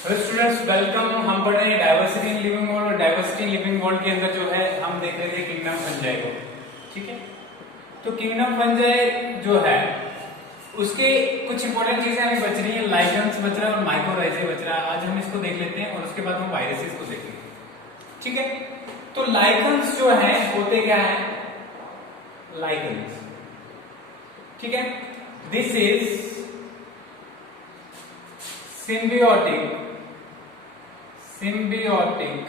Hello students, welcome. हम पढ़ रहे हैं डाइवर्सिटी इन लिविंग वर्ल्ड, और डाइवर्सिटी इन लिविंग वर्ल्ड के अंदर जो है हम देख रहे थे किंगडम फंजाई को। ठीक है, तो किंगडम फंजाई जो है उसके कुछ इंपॉर्टेंट चीजें हमें बच रही है। लाइकेंस बच रहा है और माइक्रोराइजे बच रहा है। आज हम इसको देख लेते हैं और उसके बाद हम वायरसेस को देखेंगे। ठीक है, तो लाइकेंस जो है होते क्या है? लाइकेंस, ठीक है, this is symbiotic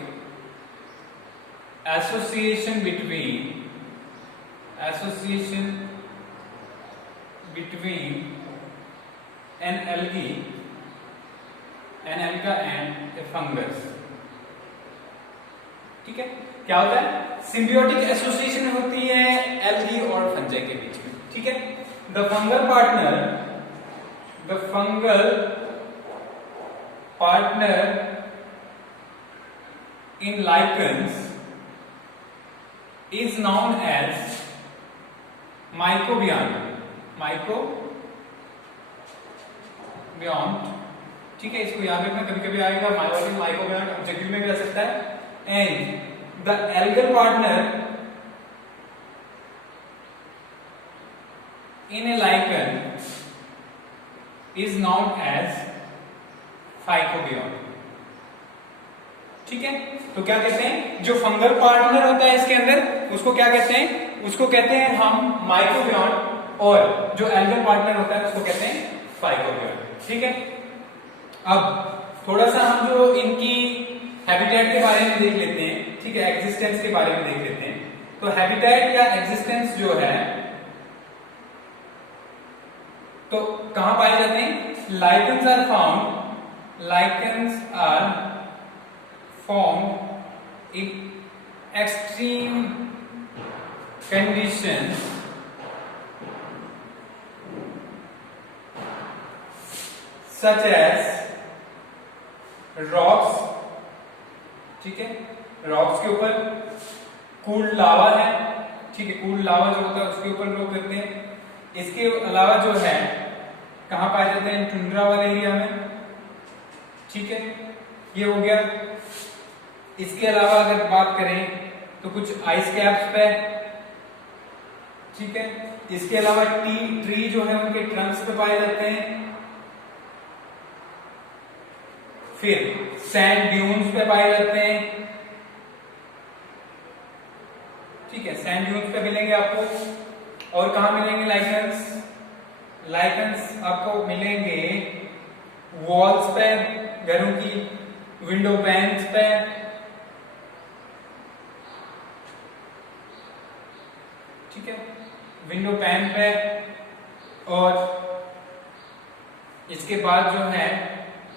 association between an alga and a fungus। ठीक है, क्या होता है? सिम्बियोटिक एसोसिएशन होती है एल्गी और फंजाई के बीच में। ठीक है, the fungal partner in lichens is known as mycobiont। ठीक है, इसको याद रखना, कभी कभी आएगा माइकोबियंट, ऑब्जेक्टिव में भी आ सकता है। And the algal partner in a lichen is known as phycobiont. ठीक है, तो क्या कहते हैं? जो फंगल पार्टनर होता है इसके अंदर उसको क्या कहते हैं? उसको कहते हैं हम माइकोबियंट, और जो एल्गल पार्टनर होता है उसको कहते हैं फाइकोबियंट। ठीक है, अब थोड़ा सा हम जो इनकी हैबिटेट के बारे में देख लेते हैं। ठीक है, एग्जिस्टेंस के बारे में देख लेते हैं। तो हैबिटेट या एग्जिस्टेंस जो है तो कहां पाए जाते हैं? Lichens are formed in extreme conditions such as rocks। ठीक है, रॉक्स के ऊपर कूल्ड लावा है। ठीक है, कूल्ड लावा जो होता है उसके ऊपर ग्रो करते हैं। इसके अलावा जो है कहां पाए जाते हैं? टुंड्रा वाले एरिया में। ठीक है, ये हो गया। इसके अलावा अगर बात करें तो कुछ आइस कैप्स पे। ठीक है, इसके अलावा ट्री जो है उनके ट्रंक्स पे पाए जाते हैं। फिर सैंड ड्यून्स पे पाए जाते हैं। ठीक है, सैंड ड्यून्स पे मिलेंगे आपको। और कहां मिलेंगे लाइकेंस आपको मिलेंगे वॉल्स पे, घरों की विंडो पैन्स पे। ठीक है, विंडो पैन पे। और इसके बाद जो है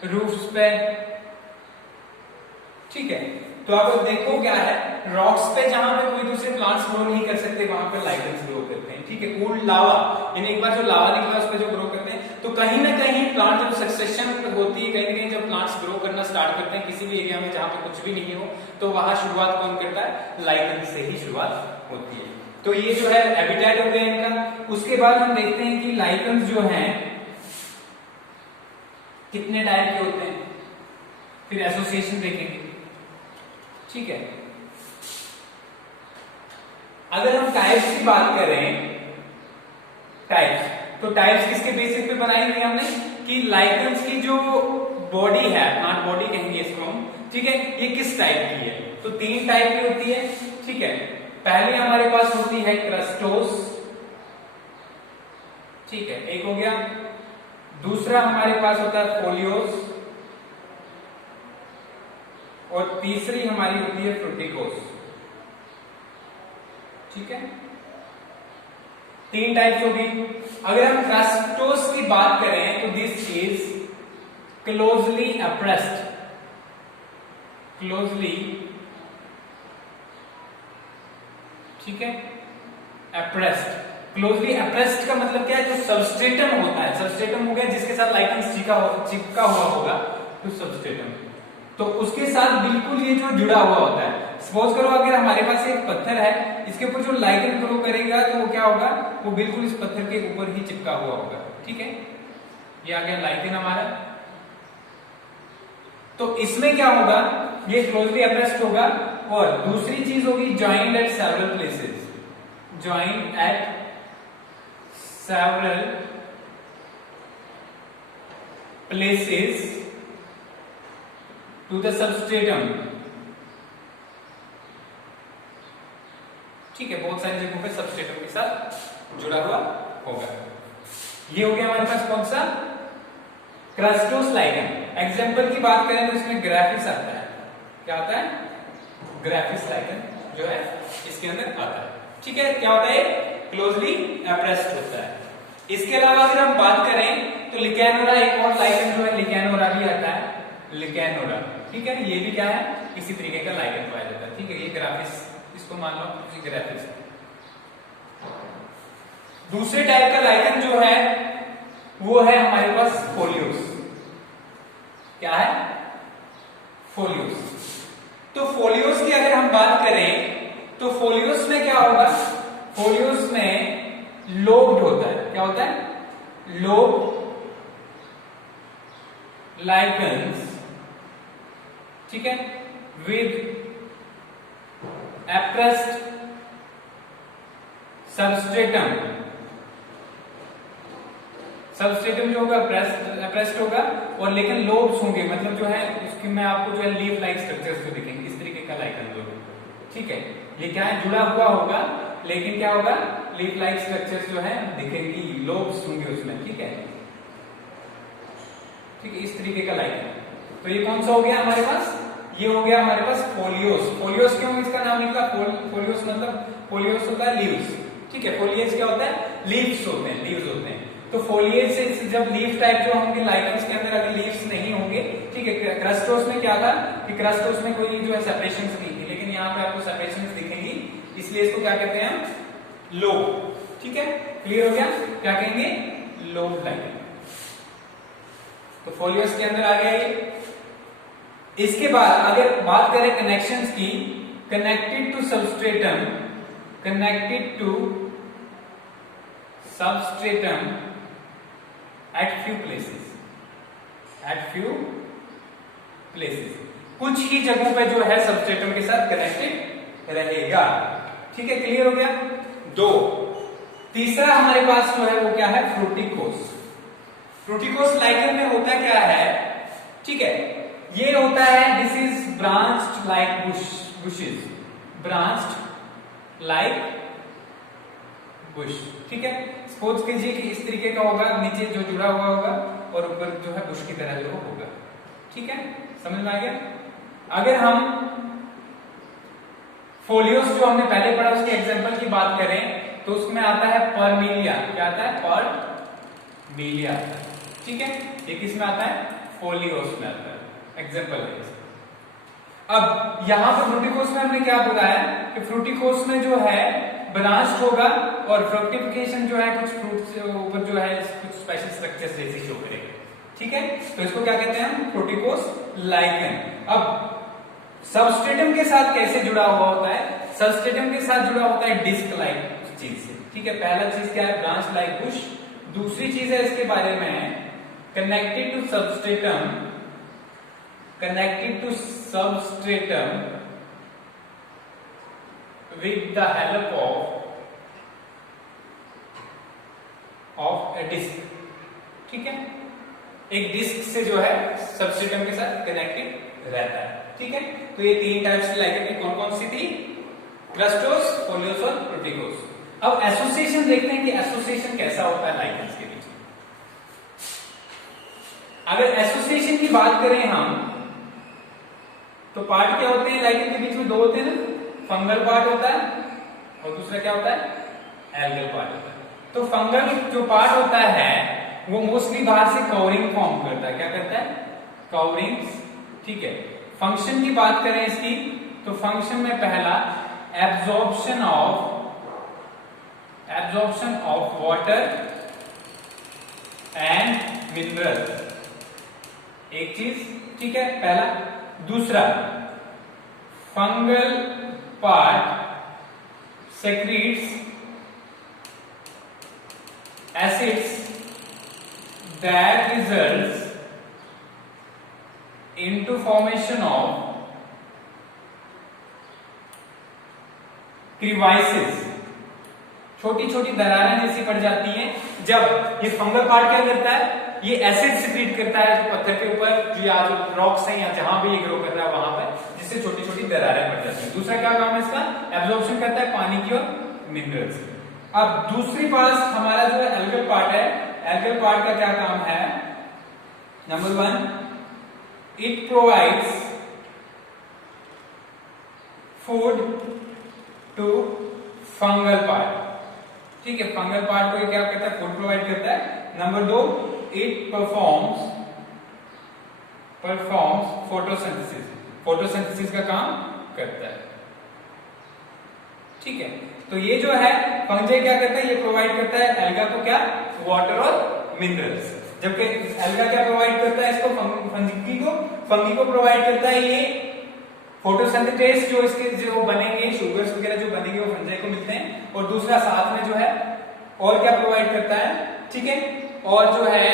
रूफ्स पे। ठीक है, तो आप देखो क्या है, रॉक्स पे जहां पे कोई दूसरे प्लांट्स ग्रो नहीं कर सकते वहां पे लाइकेंस ग्रो करते हैं। ठीक है, कूल्ड लावा, यानी एक बार जो लावा निकला उस पे जो ग्रो करते हैं। तो कहीं ना कहीं प्लांट जब सक्सेशन होती है, कहीं ना कहीं जब प्लांट्स ग्रो करना स्टार्ट करते हैं किसी भी एरिया में जहां पे कुछ भी नहीं हो, तो वहां शुरुआत कौन करता है? लाइकेंस से ही शुरुआत होती है। तो ये जो है हैबिटेट हो गया इनका। उसके बाद हम देखते हैं कि लाइकेंस जो हैं कितने टाइप के होते हैं, फिर एसोसिएशन देखेंगे। ठीक है, अगर हम टाइप्स की बात करें, तो टाइप्स किसके बेसिस पे बनाई हुई हमने? कि लाइकेंस की जो बॉडी है, प्लांट बॉडी कहेंगे इसको हम। ठीक है, ये किस टाइप की है? तो 3 टाइप की होती है। ठीक है, पहले हमारे पास होती है क्रस्टोस। ठीक है, एक हो गया। दूसरा हमारे पास होता है फोलियोस, और तीसरी हमारी होती है फ्रूटिकोस। ठीक है, 3 टाइप्स होगी। अगर हम क्रस्टोस की बात करें तो दिस इज क्लोजली अप्रेस्ड। ठीक है, अप्रेस्ड। क्लोजली अप्रेस्ड का मतलब क्या है? जो सबस्ट्रेटम होता है, सबस्ट्रेटम हो गया जिसके साथ लाइकेंस चिपका हुआ होगा, तो सबस्ट्रेटम, तो उसके साथ बिल्कुल ये जो जुड़ा हुआ होता है। सपोज करो अगर हमारे पास एक पत्थर है, इसके ऊपर जो लाइकेन ग्रो करेगा तो वो क्या होगा? वो बिल्कुल इस पत्थर के ऊपर ही चिपका हुआ होगा। ठीक है, ये आ गया लाइकेन हमारा। तो इसमें क्या होगा, ये क्लोजली अप्रेस्ड होगा। और दूसरी चीज होगी joint at several places, joint at several places to the substratum. ठीक है, बहुत सारी जगहों पे सबस्ट्रेटम के साथ जुड़ा हुआ होगा। ये हो गया हमारे पास कौन सा, क्रस्टोस लाइगन। एग्जांपल की बात करें तो इसमें ग्राफिस आता है। क्या आता है, ग्राफिस लाइगन जो है इसके अंदर आता है। ठीक है, क्या होता है, क्लोजली अप्रेस्ड होता है। इसके अलावा अगर हम बात करें तो लिकेनोरा, एक और लाइगन जो है लिकेनोरा भी आता है, लिकेनोरा। ठीक है, ये भी क्या है, इसी तरीके का लाइगन पाया जाता है। ठीक है, ये ग्राफिस, इसको मान लो ग्राफिस। दूसरे टाइप का लाइगन जो है वो है हमारे पास फोलियोस। क्या है, फोलियोस। तो फोलियोस की अगर हम बात करें तो फोलियोस में क्या होगा, फोलियोस में लोब्ड होता है। क्या होता है, लोब लाइगन्स। ठीक है, विद एप्रेस्ड सबस्ट्रेटम। सबस्ट्रेटम जो होगा अप्रेस्ड होगा, और लेकिन लोब्स होंगे, मतलब जो है उसकी मैं आपको जो है लीफ लाइक स्ट्रक्चर्स जो दिखेंगे, इस तरीके का लाइगन जो है। ठीक है, ये क्या है, जुड़ा हुआ होगा, लेकिन क्या होगा, लीफ लाइक स्ट्रक्चर्स जो है दिखेंगी, लोब्स होंगे उसमें। ठीक है, ठीक है, इस तरीके का लाइगन। तो ये कौन सा हो गया हमारे पास, ये हो गया हमारे पास फोलियोस। फोलियोस क्यों इसका नाम निकला, फोलियोस मतलब फोलियोस होता है लीव्स। ठीक है, फोलिएज क्या होता है, लीव्स होते हैं, लीव्स होते हैं। तो फोलिएज से जब लीफ टाइप जो होंगे लाइगन्स के अंदर अगर लीव्स नहीं होंगे। ठीक है, क्रस्टोस में क्या था कि क्रस्टोस में कोई जो है सेपरेशंस नहीं थी, लेकिन यहाँ पे आपको सेपरेशंस दिखेंगी, इसलिए इसको क्या कहते हैं, लोब। ठीक है, क्लियर हो गया, क्या कहेंगे, लोब लाइगन। तो फोलियोस के अंदर आ गया ये। इसके बाद अगर बात करें कनेक्शंस की, connected to substratum, connected to substratum at few places, at few places, कुछ ही जगहों पे जो है सबस्ट्रेटम के साथ कनेक्टेड रहेगा। ठीक है, क्लियर हो गया। दो, तीसरा हमारे पास जो है वो क्या है, फ्रूटिकोस। फ्रूटिकोस लाइगन में होता क्या है, ठीक है, ये होता है, this is branched like bushes, branched like Bush. ठीक है, सपोज कीजिए कि इस तरीके का होगा, नीचे जो जुड़ा हुआ होगा और ऊपर जो है बुश की तरह जो होगा। ठीक है, समझ में आ गया। अगर हम फोलियोस जो हमने पहले पढ़ा उसके एग्जांपल की बात करें तो उसमें आता है परमीलिया। क्या आता है, परमीलिया। ठीक है, ये किस में आता है, फोलियोस में आता है, एग्जांपल है। अब यहां पर फ्रूटिकोस में हमने क्या बताया कि फ्रूटिकोस में जो है ब्रांच होगा और फ्रुक्टिफिकेशन जो है कुछ फ्रूट से ऊपर जो है कुछ स्पेशल स्ट्रक्चर जैसे शो करेगा। ठीक है, तो इसको क्या कहते हैं, फ्रूटिकोस लाइगन। अब सबस्ट्रेटम के साथ कैसे जुड़ा हुआ होता है, सबस्ट्रेटम के साथ जुड़ा होता है डिस्क लाइक चीज से। ठीक है, पहला चीज क्या है, ब्रांच लाइक बुश। दूसरी चीज है इसके बारे में connected to substratum, connected to substratum with the help of a disc। ठीक है, एक डिस्क से जो है सबस्ट्रेटम के साथ कनेक्टेड रहता है। ठीक है, तो ये तीन टाइप्स की लाइगन की कौन कौन सी थी, क्रस्टोस, फोलियोस और फ्रूटिकोस। अब एसोसिएशन देखते हैं कि एसोसिएशन कैसा होता है लाइगन्स के बीच। अगर एसोसिएशन की बात करें हम तो पार्ट क्या होते हैं लाइगन के बीच में, दो होते हैं ना, फंगल पार्ट होता है और दूसरा क्या होता है, एल्गल पार्ट होता है। तो फंगल जो पार्ट होता है वो मोस्टली बाहर से कवरिंग फॉर्म करता है। क्या करता है, कवरिंग्स। ठीक है, फंक्शन की बात करें इसकी तो फंक्शन में पहला absorption of water and mineral, एक चीज। ठीक है, पहला। दूसरा, fungal part secretes acids that results into formation of crevices, छोटी छोटी दरारें जैसी पड़ जाती हैं जब ये फंगल पार्ट क्या करता है, ये एसिड सिक्रीट करता है पत्थर के ऊपर, जो या जो रॉक्स हैं या जहां भी ये ग्रो कर रहा है वहां पर, जिससे छोटी छोटी दरारें पड़ जाती हैं। दूसरा क्या काम है इसका, एब्जॉर्प्शन करता है पानी की और मिनरल्स। अब दूसरी पास हमारा जो है एल्गल पार्ट है, एल्गल पार्ट का क्या काम है, number 1 it provides food to fungal part. ठीक है, फंगल पार्ट को ये क्या करता है, फूड प्रोवाइड करता है। Number 2 it performs photosynthesis, photosynthesis का काम करता है। ठीक है, तो ये जो है फंजाई क्या करता है, ये प्रोवाइड करता है एल्गा को क्या, वाटर और मिनरल्स, जबकि एल्गा क्या प्रोवाइड करता है इसको, फंगी को प्रोवाइड करता है ये फोटोसिंथेसिस, जो इसके जो बनेंगे शुगर्स वगैरह जो बनेंगे वो फंजाई को मिलते हैं। और दूसरा साथ में जो है और क्या प्रोवाइड करता है, ठीक है, और जो है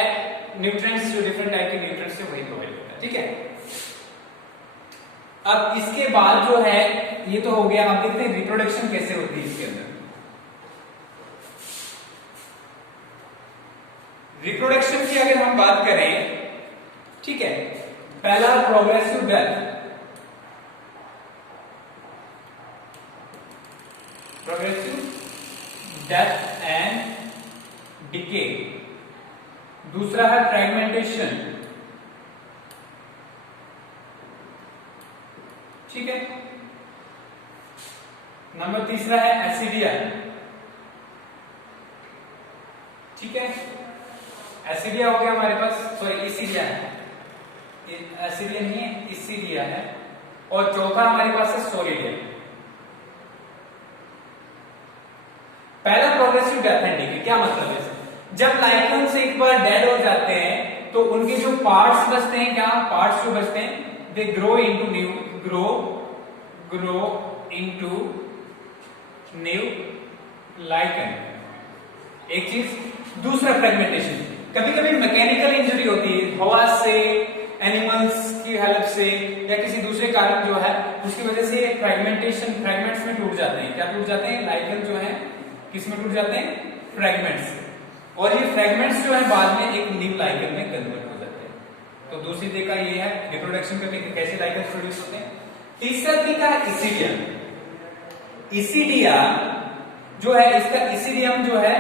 न्यूट्रिएंट्स, जो डिफरेंट टाइप के न्यूट्रिएंट्स है वही प्रोवाइड करता है। ठीक है, अब इसके बाद जो है ये तो हो गया, आप देखते हैं रिप्रोडक्शन कैसे होती है इसके अंदर। रिप्रोडक्शन की अगर हम बात करें, ठीक है, पहला प्रोग्रेसिव डेथ, एंड डिके। दूसरा है फ्रेगमेंटेशन, ठीक है। नंबर तीसरा है एसिडिया, ठीक है, एसिडिया हो गया हमारे पास, सॉरी इसीडिया है, एसिडिया नहीं है, इसीडिया है। और चौथा हमारे पास है सोलिडिया। पहला प्रोग्रेसिव डेथ एंड डिके, क्या मतलब है, जब लाइकेन्स एक बार डेड हो जाते हैं तो उनके जो पार्ट्स बचते हैं, क्या पार्ट्स जो बचते हैं, they grow into new lichen, एक चीज। दूसरा फ्रेगमेंटेशन, कभी कभी मैकेनिकल इंजरी होती है, हवा से, एनिमल्स की हेल्प से या किसी दूसरे कारण जो है उसकी वजह से फ्रेगमेंट्स में टूट जाते हैं। क्या टूट जाते हैं, लाइकन जो है किस में टूट जाते हैं, फ्रेगमेंट्स। और ये फ्रेगमेंट्स जो है बाद में एक न्यू लाइकन में कन्वर्ट हो जाते हैं। तो दूसरी तरीका ये है रिप्रोडक्शन करने के, कैसे लाइकन प्रोड्यूस होते हैं। तीसरा तरीका है इसीडिया। इसीडिया जो है, इसका इसीडियम जो है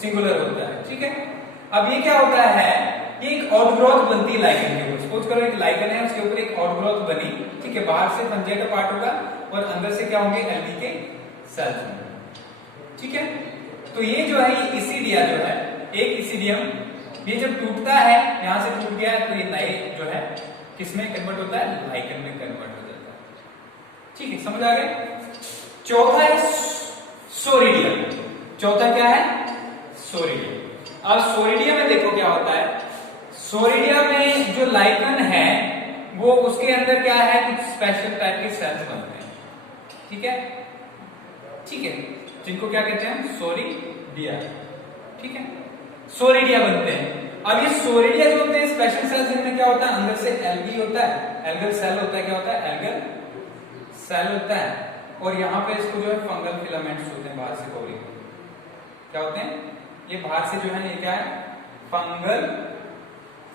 सिंगुलर होता है, ठीक है। अब ये क्या होता है, ये एक आउटग्रोथ बनती है लाइकन के ऊपर। सपोज करो एक लाइकन है, उसके ऊपर एक आउटग्रोथ बनी, ठीक है, बाहर से फंजाई का पार्ट होगा और अंदर से क्या होंगे, एल्गी के सेल्स होंगे, ठीक है। तो ये जो है, ये इसीडिया जो है, एक इसीडियम, ये जब टूटता है, यहां से टूट गया तो ये नए जो है किसमें कन्वर्ट होता है, लाइकन में कन्वर्ट हो जाता है, ठीक है, समझ आ गया। चौथा है सोरिडिया। चौथा क्या है, सोरिडिया। अब सोरिडिया में देखो क्या होता है, सोरिडिया में जो लाइकन है वो उसके अंदर क्या है, कुछ स्पेशल टाइप के सेल्स बनते हैं, ठीक है, ठीक है, जिनको क्या कहते हैं, सोरिडिया, ठीक है, सोरिडिया बनते हैं। अब ये सोरिडिया जो होते हैं स्पेशल सेल्स, इनमें क्या होता है, अंदर से एल्गी होता है, एल्गल सेल होता है, क्या होता है, एल्गल सेल होता है। और यहाँ पे इसको जो है फंगल फिलामेंट्स होते हैं बाहर से, कवरी क्या होते हैं, ये बाहर से जो है ये क्या है, फंगल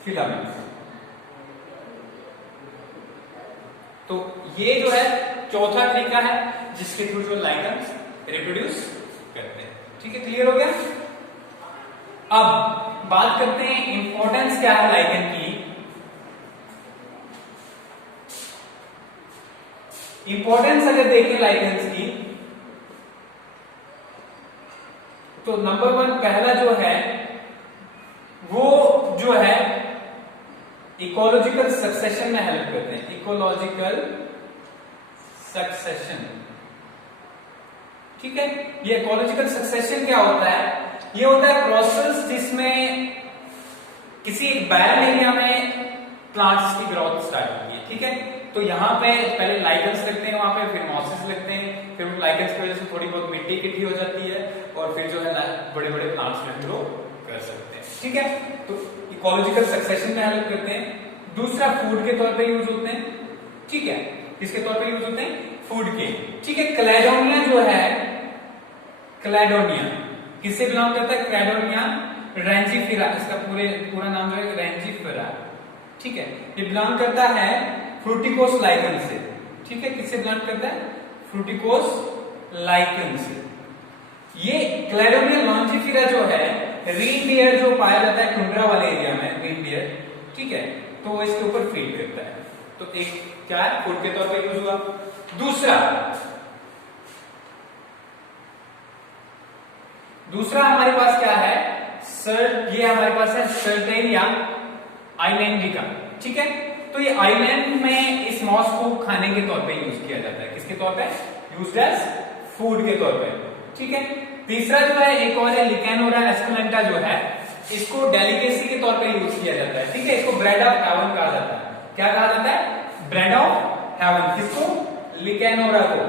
फिलामेंट्स। तो ये जो है चौथा तरीका है जिसके थ्रू जो लाइकन्स रिप्रोड्यूस करते हैं, ठीक है, क्लियर हो गया। अब बात करते हैं इंपॉर्टेंस क्या है लाइकन की। इंपॉर्टेंस अगर देखें लाइकन्स की, तो नंबर 1 पहला जो है वो जो है इकोलॉजिकल सक्सेशन में हेल्प करते हैं, इकोलॉजिकल सक्सेशन, ठीक है। ये इकोलॉजिकल सक्सेशन क्या होता है, ये होता है प्रोसेस जिसमें किसी एक बैरन एरिया में प्लांट्स की ग्रोथ स्टार्ट होती है, ठीक है। तो यहाँ पे पहले लाइकन्स लगते हैं, वहां पे फिर मॉसेस लगते हैं, फिर उन लाइकन्स की वजह से थोड़ी बहुत मिट्टी इकट्ठी हो जाती है और फिर जो है बड़े बड़े प्लांट्स में ग्रो कर सकते हैं, ठीक है। तो इकोलॉजिकल सक्सेशन में हेल्प करते हैं। दूसरा फूड के तौर पे यूज होते हैं, ठीक है, किसके तौर पे यूज होते हैं, फूड के, ठीक है। क्लैडोनिया जो है, क्लैडोनिया किससे बिलोंग करता है, क्लैडोनिया रेंजिफेरा, इसका पूरा नाम जो है रेंजिफेरा, ठीक है। ये बिलोंग करता है फ्रूटिकोस लाइकन से, ठीक है, किससे बिलोंग करता है, फ्रूटिकोस लाइकन से। ये क्लैडोनिया लॉन्जिफेरा जो है, रेनडियर जो पाया जाता है टुंड्रा वाले एरिया में, रेनडियर, ठीक है, तो वो इसके ऊपर फीड करता है। तो एक क्या है, फूड के तौर पे यूज हुआ। दूसरा हमारे पास क्या है, ये हमारे पास है सर्टेरिया आइलैंडिका, ठीक है। तो ये आइलैंड में इस मॉस को खाने के तौर पे यूज किया जाता है, किसके तौर पे, यूज्ड एज फूड के तौर पे, ठीक है। तीसरा जो है एक और है लिकेनोरा एस्कुलेंटा जो है, इसको डेलिकेसी के तौर पे यूज किया जाता है, ठीक है। इसको ब्रेड ऑफ हेवन कहा जाता है, क्या कहा जाता है, ब्रेड ऑफ हेवन, किसको, लिकेनोरा को।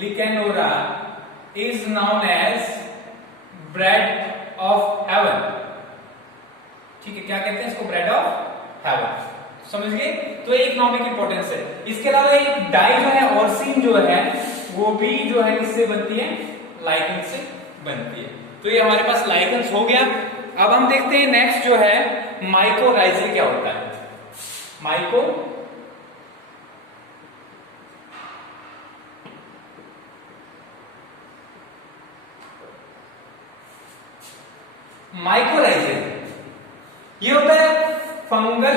Lecanora is known as bread of heaven, ठीक है, क्या कहते हैं इसको, ब्रेड ऑफ हेवन, समझ गए। तो इकोनॉमिक इंपॉर्टेंस है। इसके अलावा एक डाई जो है ऑर्सिन जो है, वो भी जो है किससे बनती है, लाइकन से बनती है। तो ये हमारे पास लाइकन्स हो गया। अब हम देखते हैं नेक्स्ट जो है माइकोराइजे क्या होता है। माइकोराइजे ये होता है fungal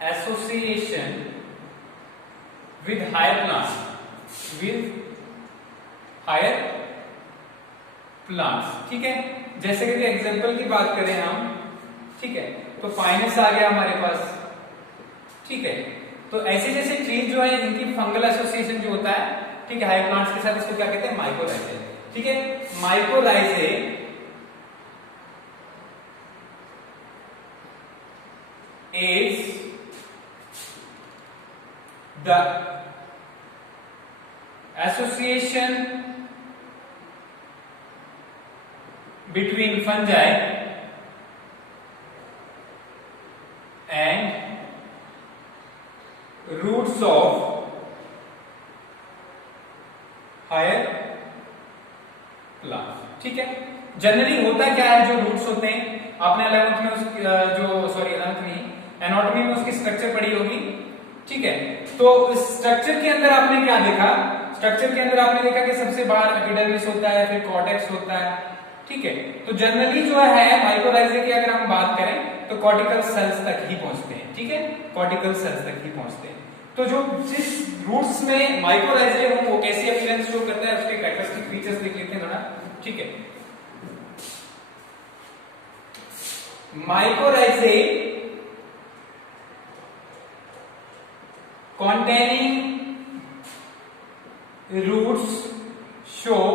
association with higher plants, ठीक है। जैसे कि एग्जांपल की बात करें हम, ठीक है, तो फाइनस आ गया हमारे पास, ठीक है। तो ऐसे जैसे ट्रीज जो है इनकी फंगल एसोसिएशन जो होता है, ठीक है, हायर प्लांट्स के साथ, इसको क्या कहते हैं, माइकोराइजे, ठीक है। माइकोराइजे is the association between fungi and roots of higher plants, ठीक है। जनरली होता क्या है, जो रूट्स होते हैं, आपने 11th में उसकी एनाटॉमी में उसकी स्ट्रक्चर पढ़ी होगी, ठीक है। तो इस स्ट्रक्चर के अंदर आपने क्या देखा, स्ट्रक्चर के अंदर आपने देखा कि सबसे बाहर एपिडर्मिस होता है, फिर कॉर्टेक्स होता है, ठीक है। तो जनरली जो है माइकोराइजे की अगर हम बात करें तो कॉर्टिकल सेल्स तक ही पहुंचते हैं, ठीक है, कॉर्टिकल सेल्स तक ही पहुंचते हैं। तो जो जिस रूट्स में माइकोराइजे हो वो कैसी अपीयरेंस शो करता है, उसके कैरेक्टरिस्टिक फीचर्स देख लेते हैं थोड़ा, ठीक है। Mycorrhizae containing roots show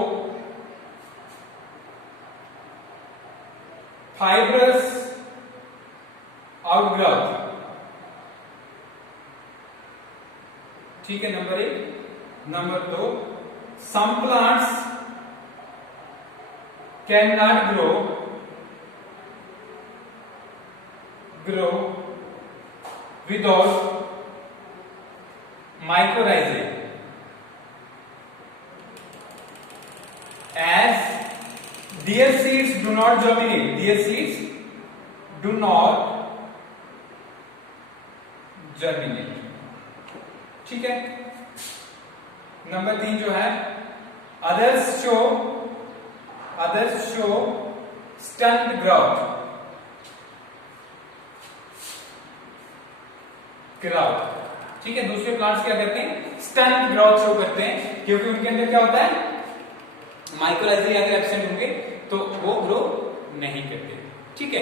fibrous outgrowth, ठीक है, number 1। Number 2, some plants cannot grow without mycorrhizae, as their seeds do not germinate, ठीक है। नंबर 3 जो है others show stunt growth, ठीक है। दूसरे प्लांट्स क्या करते हैं, स्टंट ग्रोथ शो करते हैं, क्योंकि उनके अंदर क्या होता है, माइकोराइजे अगर एब्सेंट होंगे तो वो ग्रो नहीं करते, ठीक है।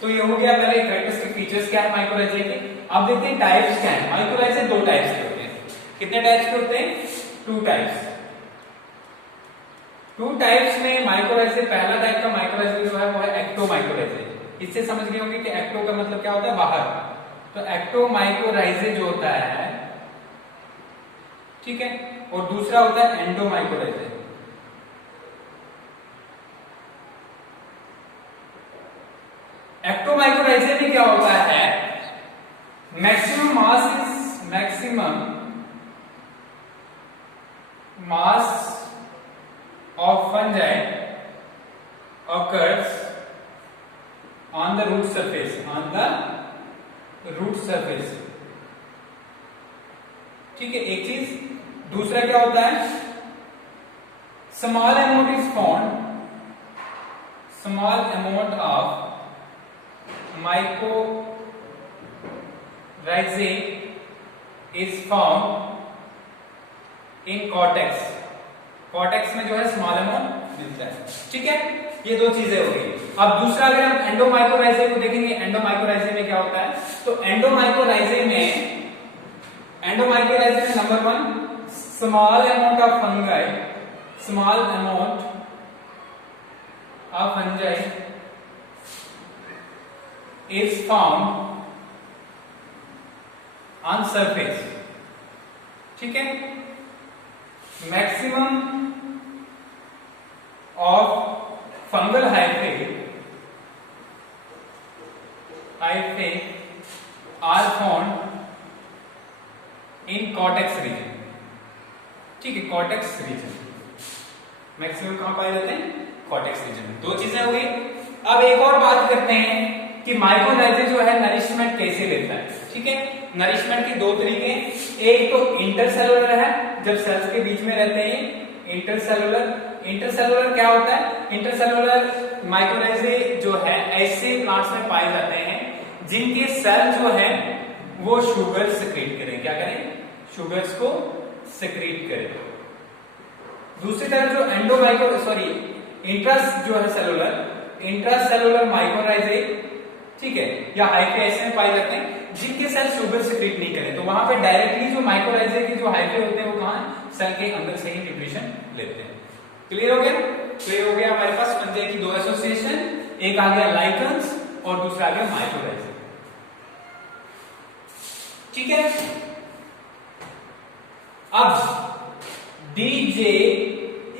तो ये हो गया पहले कैरेक्टरिस्टिक फीचर्स क्या है माइकोराइजे के। अब देखते हैं टाइप्स क्या है। माइकोराइजे 2 टाइप्स के होते हैं। कितने टाइप्स के होते हैं, 2 टाइप्स। 2 टाइप्स में माइकोराइजे, पहला टाइप का माइकोराइजे जो है वो है एक्टोमाइकोराइजे। इससे समझ गए होंगे कि एक्टो का मतलब क्या होता है, बाहर। तो एक्टोमाइकोराइजे जो होता है, ठीक है, और दूसरा होता है एंडोमाइकोराइजे। में क्या होता है, maximum mass of fungi occurs on the root surface, ठीक है, एक चीज। दूसरा क्या होता है, small amount of mycorrhizae is found in cortex में जो है स्मॉल अमाउंट मिलता है, ठीक है। ये दो चीजें हो गई। अब दूसरा अगर हम एंडोमाइकोराइजे को देखेंगे, एंडोमाइकोराइजे में क्या होता है, तो एंडोमाइकोराइजे में number 1 small amount of fungi is found on surface, ठीक है। Maximum of fungal hyphae are found in cortex region, ठीक है, cortex region मैक्सिमम कहां पाए जाते हैं, cortex region। दो चीजें हो गई। अब एक और बात करते हैं कि माइकोराइजे जो है नरिशमेंट कैसे लेता है, ठीक है। नरिशमेंट के दो तरीके, एक तो इंटरसेलुलर है, जब सेल्स के बीच में रहते हैं इंटरसेलुलर क्या होता है, इंटरसेलुलर माइकोराइजे जो है ऐसे प्लांट्स में पाए जाते हैं जिनके सेल जो है वो शुगर सिक्रीट करें, क्या करें, शुगर्स को सिक्रीट करें। दूसरी तरफ जो इंट्रासेलुलर माइकोराइजे, ठीक है, या हाइफे ऐसे में पाए जाते हैं जिनके सेल शुगर सिक्रीट नहीं करें, तो वहां पे डायरेक्टली जो माइकोराइजे के जो हाइफे होते हैं वो कहां सेल के अंदर से ही न्यूट्रिशन लेते हैं। क्लियर हो गया हमारे पास फंजाई की दो एसोसिएशन, एक आ गया लाइकन्स और दूसरा आ गया माइकोराइजे, ठीक है। अब डीजे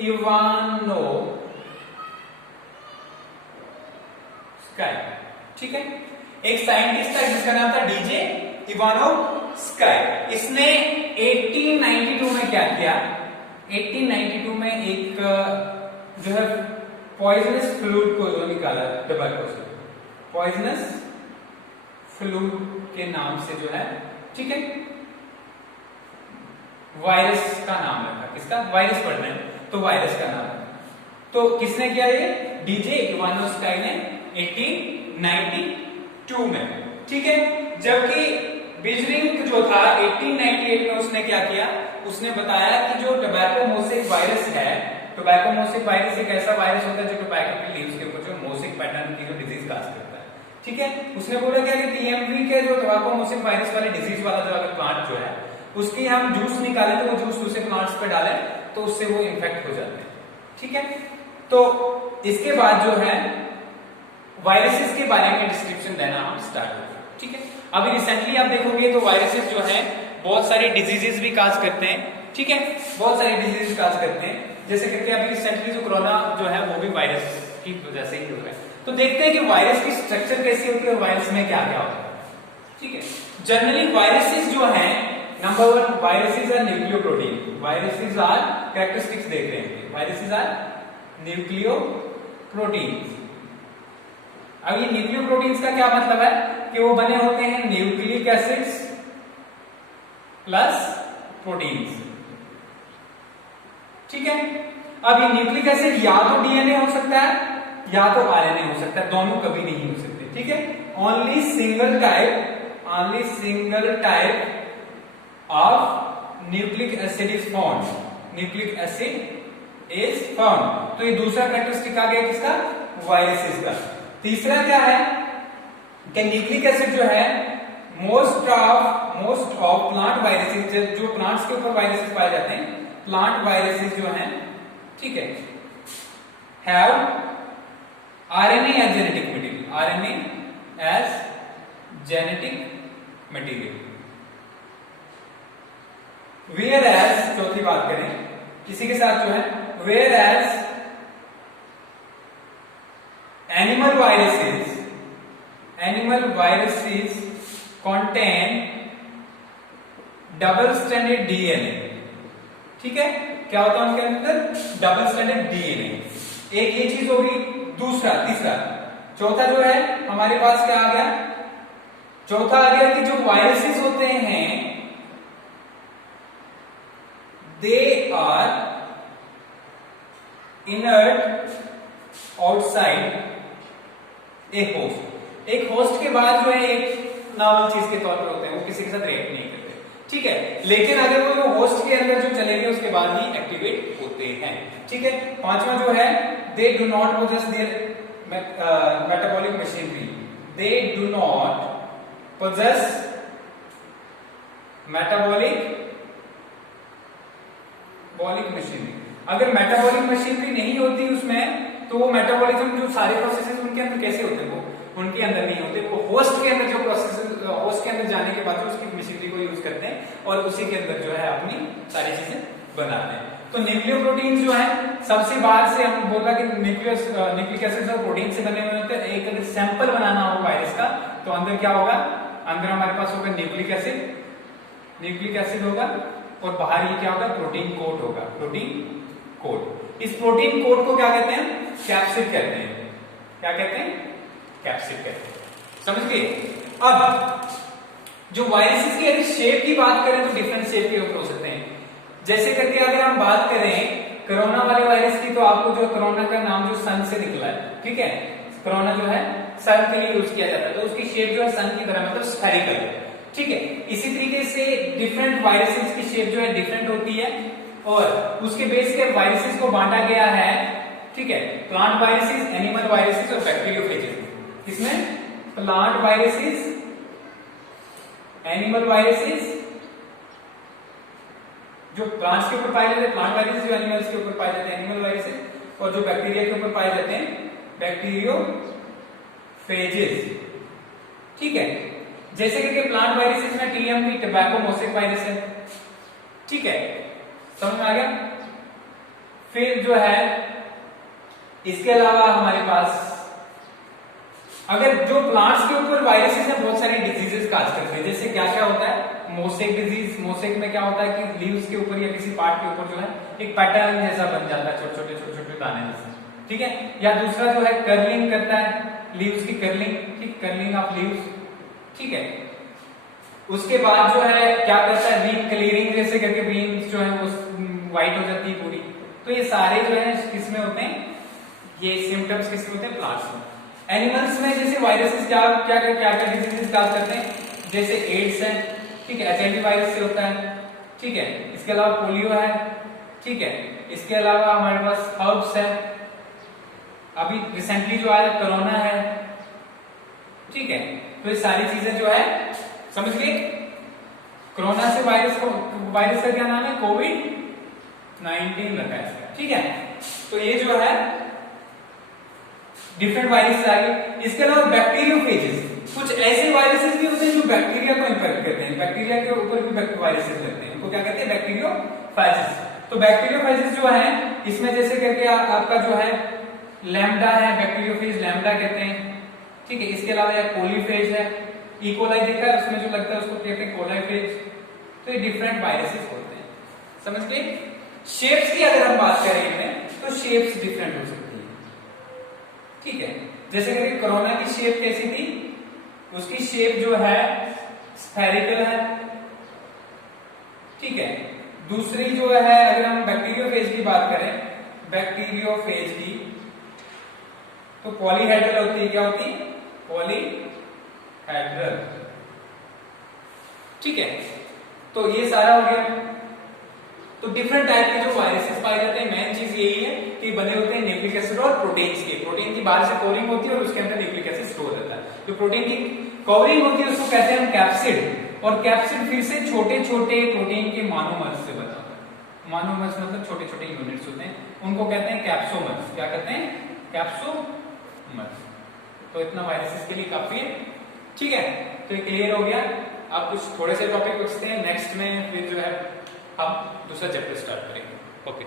इवानोव्स्काई, ठीक है, एक साइंटिस्ट था जिसका नाम था डीजे इवानोव्स्काई। इसने 1892 में क्या किया, 1892 में एक जो है पॉइजनस फ्लूइड को निकाला टोबैको से, पॉइजनस फ्लूइड के नाम से जो है, ठीक है, वायरस का नाम रखा, किसका, वायरस पढ़ रहे हैं तो वायरस का नाम रखा। तो किसने किया, ये डीजे इवानोव्स्काई ने 1892 में, ठीक है। जबकि बिजरिंग जो था 1898 में उसने क्या किया, उसने बताया कि जो टोबैको मोसेक वायरस है, टोबैको मोसेक वायरस एक ऐसा वायरस होता है जो टोबैको के लीव्स के ऊपर जो मोसेक पैटर्न की जो डिजीज काज करता है, ठीक है। उसने बोला क्या कि टीएमवी के जो टोबैको मोसेक वायरस वाले डिजीज वाला जो अगर प्लांट जो है उसकी हम जूस निकालें तो वो जूस दूसरे प्लांट्स पे डालें तो उससे वो इन्फेक्ट हो जाते हैं, ठीक है। तो इसके बाद जो है वायरसेस के बारे में डिस्क्रिप्शन देना हम स्टार्ट करें, ठीक है। अभी रिसेंटली आप देखोगे तो वायरसेस जो है बहुत सारी डिजीजेस भी काज करते हैं, ठीक है, बहुत सारी डिजीजेस काज करते हैं, जैसे करके अभी रिसेंटली जो कोरोना जो है वो भी वायरस की वजह से ही हो रहा है। तो देखते हैं कि वायरस की स्ट्रक्चर कैसी होती है और वायरस में क्या क्या होता है, ठीक है। जनरली वायरसेस जो है, number 1 viruses are nucleoprotein, viruses are characteristics देख रहे हैं, वायरसेस आर न्यूक्लियोप्रोटीन्स। अब ये न्यूक्लियोप्रोटीन्स का क्या मतलब है कि वो बने होते हैं न्यूक्लिक एसिड्स प्लस प्रोटीन्स, ठीक है। अब ये न्यूक्लिक एसिड या तो डीएनए हो सकता है या तो आरएनए हो सकता है, दोनों कभी नहीं हो सकते, ठीक है। Only single type of nucleic acid is found, तो ये दूसरा कैरेक्टरिस्टिक आ गया किसका, वायरसेस का। तीसरा क्या है कि न्यूक्लिक एसिड जो है मोस्ट ऑफ प्लांट वायरसेस, जो प्लांट्स के ऊपर वायरसेस पाए जाते हैं, प्लांट वायरसेस जो हैं, ठीक है, have RNA as genetic material, whereas, चौथी बात करें किसी के साथ जो है, whereas animal animal viruses contain double stranded DNA. ठीक है, क्या होता है उनके अंदर? Double stranded DNA. एक ये चीज होगी। दूसरा, तीसरा, चौथा जो है हमारे पास क्या आ गया? चौथा आ गया कि जो वायरसेस होते हैं they are inert outside a host. एक होस्ट के बाद जो है एक नॉर्मल चीज के तौर पर होते हैं, वो किसी के साथ रिएक्ट नहीं करते। ठीक है, लेकिन अगर वो जो होस्ट के अंदर जो चलेंगे उसके बाद ही एक्टिवेट होते हैं। ठीक है, पांचवा जो है they do not possess their metabolic machinery. They do not possess metabolic machinery. अगर मेटाबॉलिक मशीनरी नहीं होती उसमें, तो वो मेटाबॉलिज्म जो सारे प्रोसेसेस उनके अंदर कैसे होते हैं? वो उनके अंदर नहीं होते, वो होस्ट के अंदर जो प्रोसेस, होस्ट के अंदर जाने के बाद जो उसकी मशीनरी को यूज करते हैं और उसी के अंदर जो है अपनी सारी चीजें बनाते हैं। तो न्यूक्लियोप्रोटीन्स जो है सबसे बाहर से हम बोला कि न्यूक्लिक एसिड और प्रोटीन से बने हुए होते हैं। एक अगर सैंपल बनाना हो वायरस का तो अंदर क्या होगा? अंदर हमारे पास होगा न्यूक्लिक एसिड होगा और बाहर ये क्या होगा? प्रोटीन कोट होगा, प्रोटीन कोट। इस प्रोटीन कोट को क्या कहते हैं? कैप्सिड कहते हैं। क्या कहते हैं? कैप्सिड कहते हैं। समझ गए? अब जो वायरसेस की अगर शेप की बात करें तो डिफरेंट शेप के हो सकते हैं। जैसे करके अगर हम बात करें कोरोना वाले वायरस की, तो आपको जो कोरोना का नाम जो सन से निकला है, ठीक है, कोरोना जो है सन के लिए यूज किया जाता है, तो उसकी शेप जो है सन की तरह, मतलब स्फेरिकल है। ठीक है, इसी तरीके से डिफरेंट वायरसेस की शेप जो है डिफरेंट होती है और उसके बेस के वायरसेस को बांटा गया है। ठीक है, प्लांट वायरसेस, एनिमल वायरसेस और बैक्टीरियोफेजेस। इसमें प्लांट वायरसेस, एनिमल वायरसेस जो प्लांट्स के ऊपर पाए जाते हैं, प्लांट वायरसेस जो एनिमल्स के ऊपर पाए जाते हैं, एनिमल वायरसेस, और जो बैक्टीरिया के ऊपर पाए जाते हैं, बैक्टीरियोफेजेस। ठीक है, जैसे कि प्लांट वायरसेस में टीएमवी, टोबैको मोसेक वायरस है। ठीक है, समझ में आ गया? फिर जो है इसके अलावा हमारे पास अगर जो प्लांट्स के ऊपर वायरसेस हैं, बहुत सारी डिजीजेस काज करते हैं। जैसे क्या क्या होता है? Mosaic disease. मोसेक में क्या होता है कि लीव्स के ऊपर या किसी पार्ट के ऊपर जो है एक पैटर्न जैसा बन जाता है, छोटे छोटे दाने जैसे। ठीक है, या दूसरा जो है कर्लिंग करता है, लीव्स की कर्लिंग। ठीक, कर्लिंग ऑफ लीव्स। ठीक है, उसके बाद जो है क्या करता है? वीन क्लियरिंग जैसे करके वीन्स जो है वो व्हाइट हो जाती है पूरी। तो ये सारे जो है किसमें होते हैं? ये सिम्टम्स किसमें होते हैं? प्लांट्स में। एनिमल्स में जैसे वायरसेस क्या डिजीजेस काज करते हैं? जैसे एड्स है, ठीक है, एचआईवी वायरस से होता है। ठीक है, इसके अलावा पोलियो है। ठीक है, इसके अलावा हमारे पास हर्ब्स है, अभी रिसेंटली जो आया कोरोना है। ठीक है, तो ये सारी चीजें जो है समझ गए? कोरोना से वायरस का क्या नाम है? कोविड-19 रखा है इसका। ठीक है, तो ये जो है डिफरेंट वायरस आ गए। इसके अलावा बैक्टीरियोफेजेस, कुछ ऐसे वायरसेस भी होते हैं जो बैक्टीरिया को इंफेक्ट करते हैं। बैक्टीरिया के ऊपर भी वायरसेस लगते हैं, उनको क्या कहते हैं? बैक्टीरियोफेजेस। तो बैक्टीरियोफेजेस जो है इसमें जैसे करके आपका जो है लैम्डा है, बैक्टीरियोफेज लैम्डा कहते हैं। ठीक है, इसके अलावा एक कोलीफेज है, इकोलाई देखा है, उसमें जो लगता है उसको कहते हैं कोलाइफेज। तो ये डिफरेंट वायरसेस होते हैं। समझ गए? शेप्स की अगर हम बात करें इनमें, तो शेप्स डिफरेंट हो सकती है। ठीक है, जैसे कि कोरोना की शेप कैसी थी? उसकी शेप जो है स्फेरिकल है। ठीक है, दूसरी जो है अगर हम बैक्टीरियोफेज की बात करें, बैक्टीरियोफेज की, तो पॉलीहेड्रल होती है। क्या होती है? पॉलीहेड्रल। ठीक है, तो ये सारा हो गया। तो डिफरेंट टाइप के जो वायरसेस पाए जाते हैं, मेन चीज यही है कि बने होते हैं न्यूक्लिक एसिड और प्रोटीन्स के। प्रोटीन की बाहर से कवरिंग होती है और उसके अंदर न्यूक्लिक एसिड स्टोर रहता है। जो प्रोटीन की कवरिंग होती है उसको कहते हैं हम कैप्सिड, और कैप्सिड फिर से छोटे छोटे प्रोटीन के मोनोमर्स से बना होता है। मोनोमर्स मतलब छोटे छोटे यूनिट्स होते हैं, उनको कहते हैं कैप्सोमर्स। क्या कहते हैं? कैप्सोमर्स। तो इतना वायरसेस के लिए काफी है। ठीक है, तो ये क्लियर हो गया। अब कुछ थोड़े से टॉपिक पूछते हैं, नेक्स्ट में फिर जो है हम दूसरा चैप्टर स्टार्ट करेंगे। ओके।